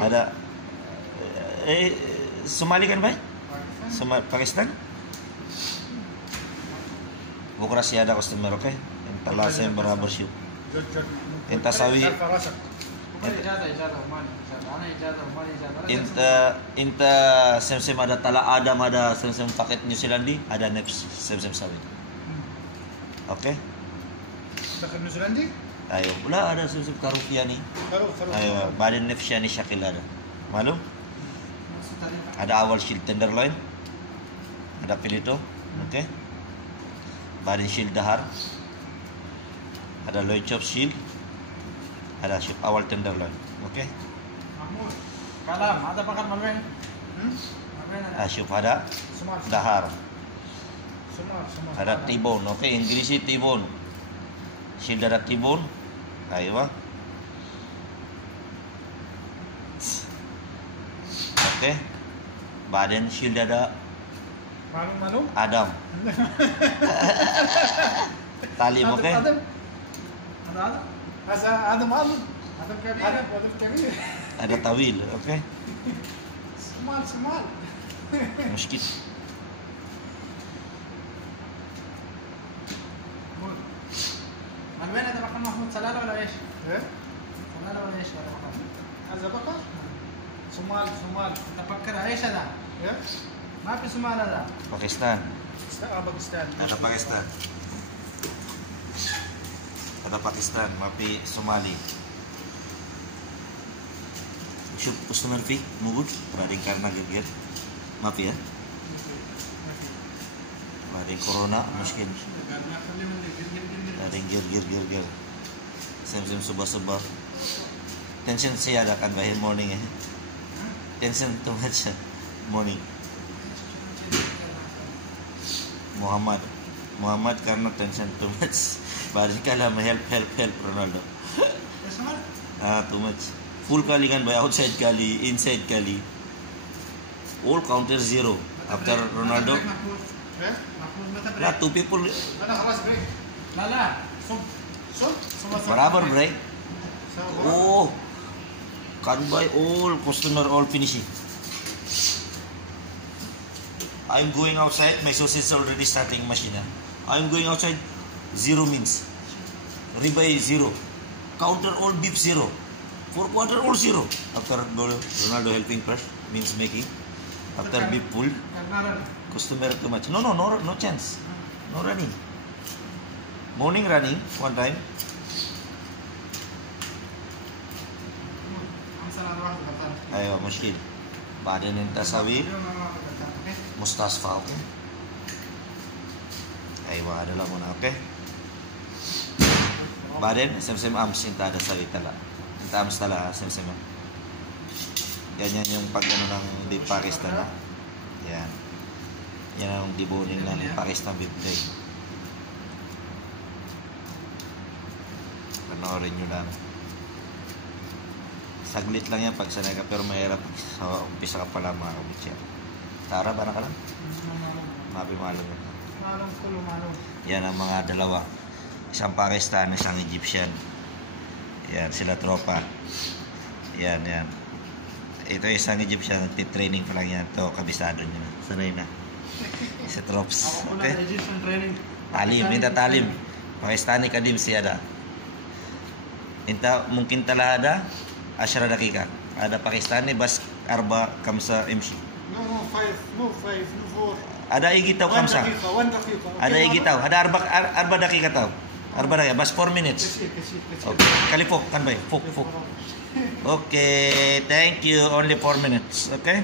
Ada Somali kan Bay? Pakistan? بكرة سيادة customer اوكي انت لازم برابر شوف انت سوي انت سمسم ada tala Adam, ada semsem paket New Zealandi, ada Neps semsem sawit. Oke? داخل نيوزيلندي؟ ايوه لا ada semsem karufiani. ايوه بعدين نفشاني شكل ada. Malum? Ada awal shield tenderloin. Ada filito. Oke? Badan shield dahar, ada loin chop shield, ada shield awal tenderloin, oke? محمود كلام هذا فقط من وين؟ Shield ada dahar, سمار ada tibon, oke? Inggris tibon, shield ada tibon, ayo, oke? Badan shield ada معلوم Adam. Talim, oke? هذا هذا معلم هذا كبير Ada tawil, oke? سمال Muskit. من وين هذا مكان محمود؟ سلالة ولا ايش؟ سلالة ولا ايش هذا مكان؟ هذا بقر؟ سمال انت فكرها ايش هذا؟ ما في سمال هذا Pakistan. باكستان Ada Pakistan. Ada Pakistan, mapi Somali. Shop customer fee, mugud, rading karena gigit. Maaf ya. Rading corona, mungkin. Rading gir. Sem subah. Tension saya ada kan by morning ya. Tension too much morning. Muhammad karena tension too much. Baris kala help Ronaldo. Too much. Full kali kan by outside kali, inside kali. All counter 0 after Ronaldo. Two people. Beraber break. Oh, can buy all customer all finishing. I'm going outside, my sauce is already starting machine. I'm going outside, 0 means. Ribeye 0. Counter all beef 0. 4 quarter all 0. After Ronaldo helping first, means making. After beef pull, customer too much. No chance. No running. Morning running, one time. Ayo, muskil. Badan enta sawi. Mustasfa, oke? Ayo, adalah muna, oke? Badan, sem inta ada sawi tala. Inta ams tala, sem. Ganyan yung pag ano ng di Pakistan. Yan. Yan ang dibunin ng Pakistan beef day. Panoorin nyo lang. Saglit lang yan pag sanay ka, pero mahirap sa umpisa ka pala mga kabutya. Tara, ba na ka lang? Mapi malong. Yan ang mga dalawa. Isang Pakistan, isang Egyptian. Yan, sila tropa. Yan. Ito isang Egyptian, nagtitraining pa lang yan. Ito, kabisado nyo na. Sanay na. Si Trops. Okay? Minta talim. Pakistani kadim siya. Inta mungkin telah ada 10 dakika. Ada Pakistani bas arba kamsa MC. No, 5, 4. Ada igi tahu kamsa. Ada igi tahu. Ada arba dakika tahu. Arba dakika bas 4 minutes. Okay. Kali fok kan bay. Fok. Okay, thank you. Only 4 minutes. Okay?